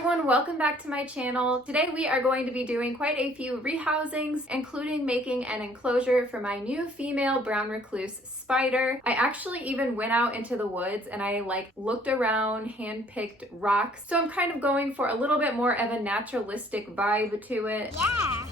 everyone, welcome back to my channel. Today we are going to be doing quite a few rehousings, including making an enclosure for my new female brown recluse spider. I actually even went out into the woods and I looked around, hand-picked rocks. So I'm kind of going for a little bit more of a naturalistic vibe to it. Yeah.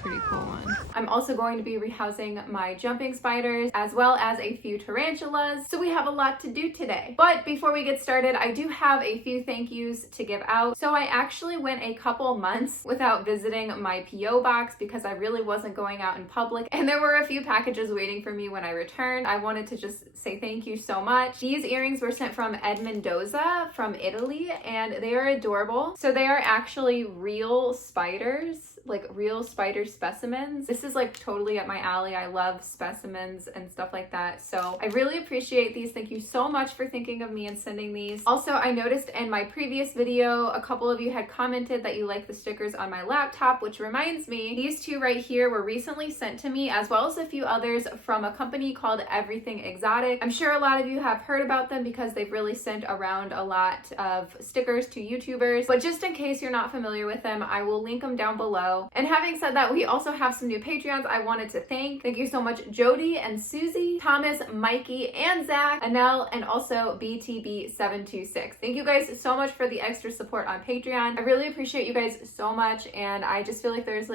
Pretty cool one. I'm also going to be rehousing my jumping spiders as well as a few tarantulas, so we have a lot to do today. But before we get started, I do have a few thank yous to give out. So I actually went a couple months without visiting my PO box because I really wasn't going out in public, and there were a few packages waiting for me when I returned. I wanted to just say thank you so much. These earrings were sent from Mendoza from Italy, and they are adorable. So they are actually real spiders, like real spider specimens. This is like totally up my alley. I love specimens and stuff like that. So I really appreciate these. Thank you so much for thinking of me and sending these. Also, I noticed in my previous video, a couple of you had commented that you like the stickers on my laptop, which reminds me, these two right here were recently sent to me, as well as a few others from a company called Everything Exotic. I'm sure a lot of you have heard about them because they've really sent around a lot of stickers to YouTubers, but just in case you're not familiar with them, I will link them down below. And having said that, we also have some new Patreons I wanted to thank. Thank you so much, Jody and Susie, Thomas, Mikey, and Zach, Anel, and also BTB726. Thank you guys so much for the extra support on Patreon. I really appreciate you guys so much, and I just feel like there's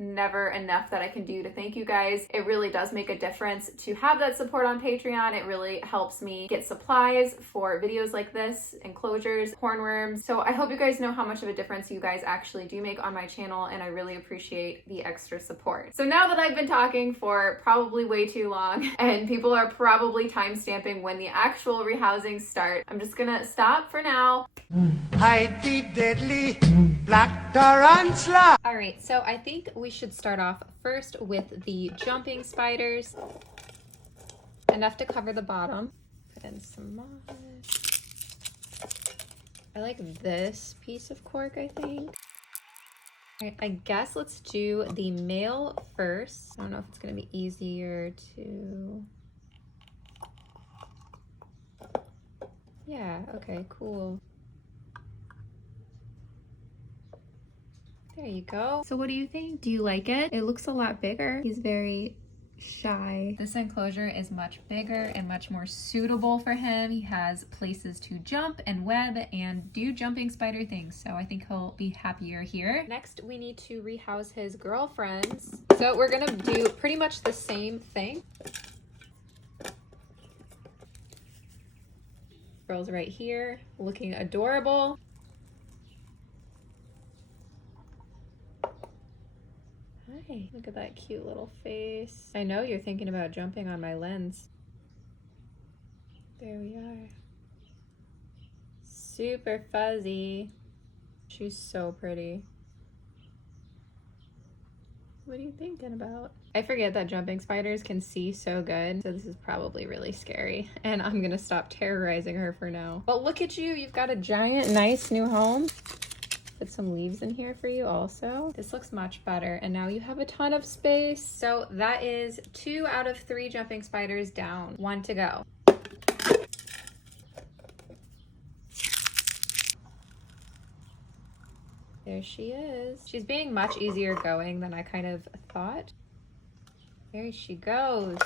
never enough that I can do to thank you guys. It really does make a difference to have that support on Patreon. It really helps me get supplies for videos like this, enclosures, hornworms. So I hope you guys know how much of a difference you guys actually do make on my channel, and I really appreciate the extra support. So now that I've been talking for probably way too long and people are probably time stamping when the actual rehousings start, I'm just gonna stop for now. Hide the deadly black tarantula. All right, so I think we should start off first with the jumping spiders. Enough to cover the bottom. Put in some moss. I like this piece of cork, I think. All right, I guess let's do the male first. I don't know if it's gonna be easier to... Yeah, okay, cool. There you go. So what do you think? Do you like it? It looks a lot bigger. He's very shy. This enclosure is much bigger and much more suitable for him. He has places to jump and web and do jumping spider things, so I think he'll be happier here. Next, we need to rehouse his girlfriends. So we're gonna do pretty much the same thing. Girl's right here, looking adorable. Hi, look at that cute little face. I know you're thinking about jumping on my lens. There we are. Super fuzzy. She's so pretty. What are you thinking about? I forget that jumping spiders can see so good, so this is probably really scary, and I'm gonna stop terrorizing her for now. But look at you, you've got a giant, nice new home. Put some leaves in here for you also. This looks much better, and now you have a ton of space. So that is 2 out of 3 jumping spiders down. 1 to go. There she is. She's being much easier going than I kind of thought. There she goes.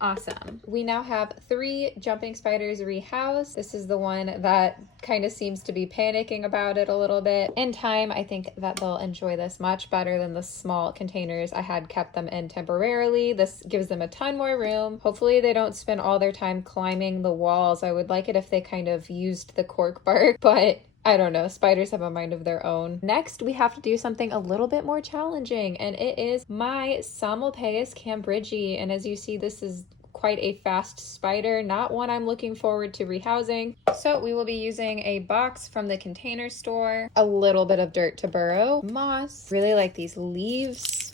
Awesome. We now have 3 jumping spiders rehoused. This is the one that kind of seems to be panicking about it a little bit. In time, I think that they'll enjoy this much better than the small containers I had kept them in temporarily. This gives them a ton more room. Hopefully they don't spend all their time climbing the walls. I would like it if they kind of used the cork bark, but I don't know, spiders have a mind of their own. Next, we have to do something a little bit more challenging, and it is my Psalmopoeus cambridgei. And as you see, this is quite a fast spider, not one I'm looking forward to rehousing. So we will be using a box from the container store, a little bit of dirt to burrow, moss. Really like these leaves.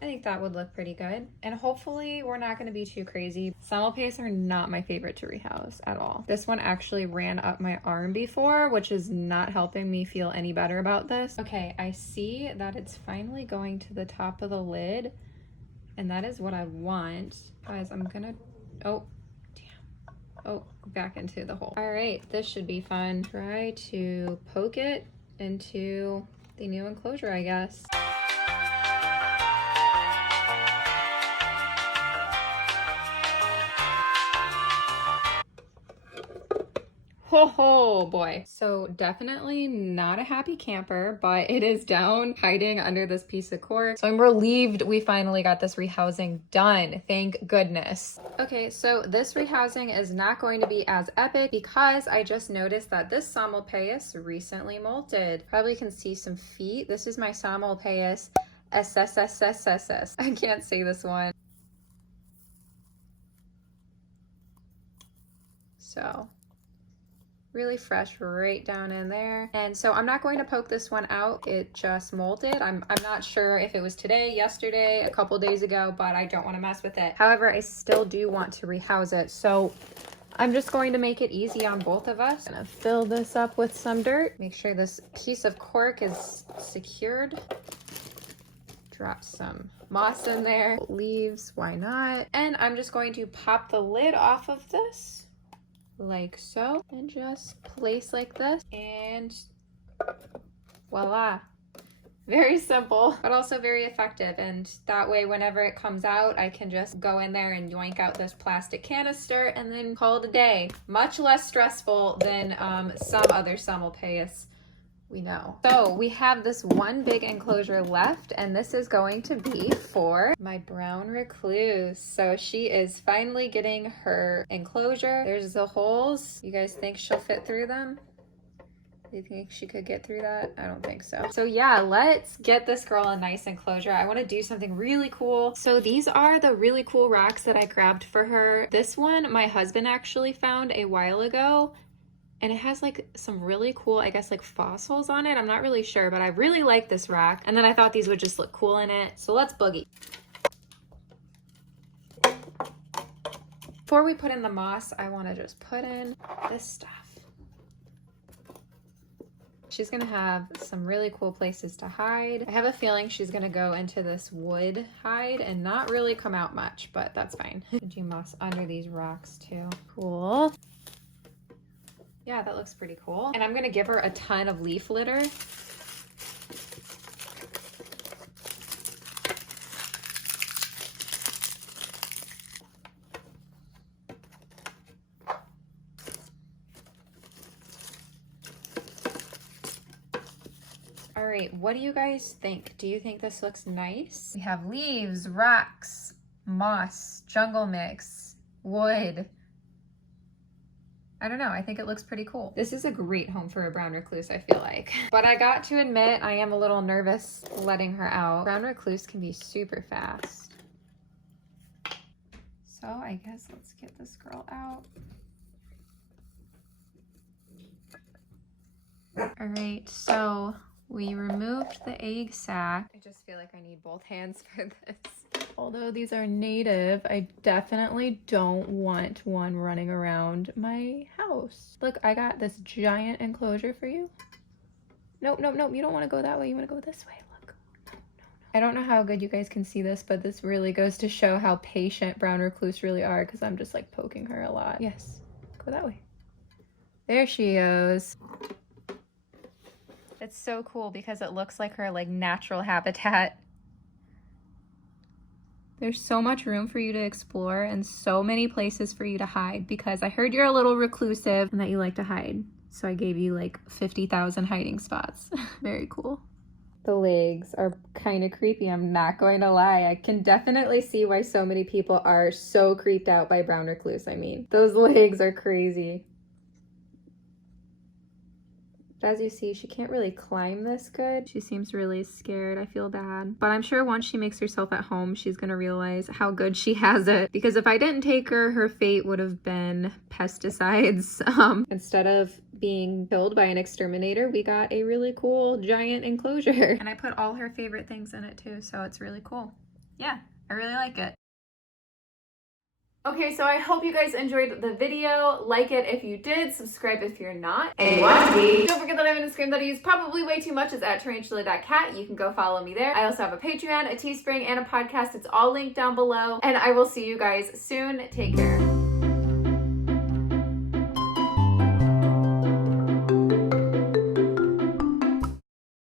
I think that would look pretty good. And hopefully we're not going to be too crazy. Psalmopoeus are not my favorite to rehouse at all. This one actually ran up my arm before, which is not helping me feel any better about this. Okay, I see that it's finally going to the top of the lid, and that is what I want. Guys, I'm gonna, oh, damn. Oh, back into the hole. All right, this should be fun. Try to poke it into the new enclosure, I guess. Oh boy. So definitely not a happy camper, but it is down hiding under this piece of cork. So I'm relieved we finally got this rehousing done. Thank goodness. Okay, so this rehousing is not going to be as epic because I just noticed that this Samolpaeus recently molted. Probably can see some feet. This is my Samolpaeus SSSSSS. I can't say this one. So really fresh right down in there. And so I'm not going to poke this one out. It just molted. I'm not sure if it was today, yesterday, a couple days ago, but I don't want to mess with it. However, I still do want to rehouse it. So I'm just going to make it easy on both of us. I'm gonna fill this up with some dirt. Make sure this piece of cork is secured. Drop some moss in there. Leaves, why not? And I'm just going to pop the lid off of this like so, and just place like this, and voila. Very simple, but also very effective. And that way, whenever it comes out, I can just go in there and yoink out this plastic canister and then call it a day. Much less stressful than some other Samolpaeus we know. So we have this one big enclosure left, and this is going to be for my brown recluse. So she is finally getting her enclosure. There's the holes. You guys think she'll fit through them? Do you think she could get through that? I don't think so. So yeah, let's get this girl a nice enclosure. I want to do something really cool. So these are the really cool racks that I grabbed for her. This one my husband actually found a while ago, and it has like some really cool, I guess, like fossils on it. I'm not really sure, but I really like this rack. And then I thought these would just look cool in it. So let's boogie. Before we put in the moss, I want to just put in this stuff. She's gonna have some really cool places to hide. I have a feeling she's gonna go into this wood hide and not really come out much, but that's fine. Do moss under these rocks too. Cool. Yeah, that looks pretty cool. And I'm gonna give her a ton of leaf litter. All right, what do you guys think? Do you think this looks nice? We have leaves, rocks, moss, jungle mix, wood. I don't know, I think it looks pretty cool. This is a great home for a brown recluse, I feel like. But I got to admit, I am a little nervous letting her out. Brown recluse can be super fast. So I guess let's get this girl out. All right, so we removed the egg sac. I just feel like I need both hands for this. Although these are native, I definitely don't want one running around my house. Look, I got this giant enclosure for you. Nope, nope, nope, you don't want to go that way. You want to go this way. Look. No, no, no. I don't know how good you guys can see this, but this really goes to show how patient brown recluse really are, because I'm just like poking her a lot. Yes, go that way. There she goes. It's so cool because it looks like her like natural habitat. There's so much room for you to explore and so many places for you to hide, because I heard you're a little reclusive and that you like to hide. So I gave you like 50,000 hiding spots. Very cool. The legs are kind of creepy, I'm not going to lie. I can definitely see why so many people are so creeped out by brown recluse. I mean, those legs are crazy. But as you see, she can't really climb this good. She seems really scared. I feel bad. But I'm sure once she makes herself at home, she's gonna realize how good she has it. Because if I didn't take her, her fate would have been pesticides. Instead of being killed by an exterminator, we got a really cool giant enclosure. And I put all her favorite things in it too, so it's really cool. Yeah, I really like it. Okay, so I hope you guys enjoyed the video. Like it if you did, subscribe if you're not. And you want to be. Don't forget that I have an Instagram that I use probably way too much. It's at Tarantula.Kat. You can go follow me there. I also have a Patreon, a Teespring, and a podcast. It's all linked down below. And I will see you guys soon. Take care.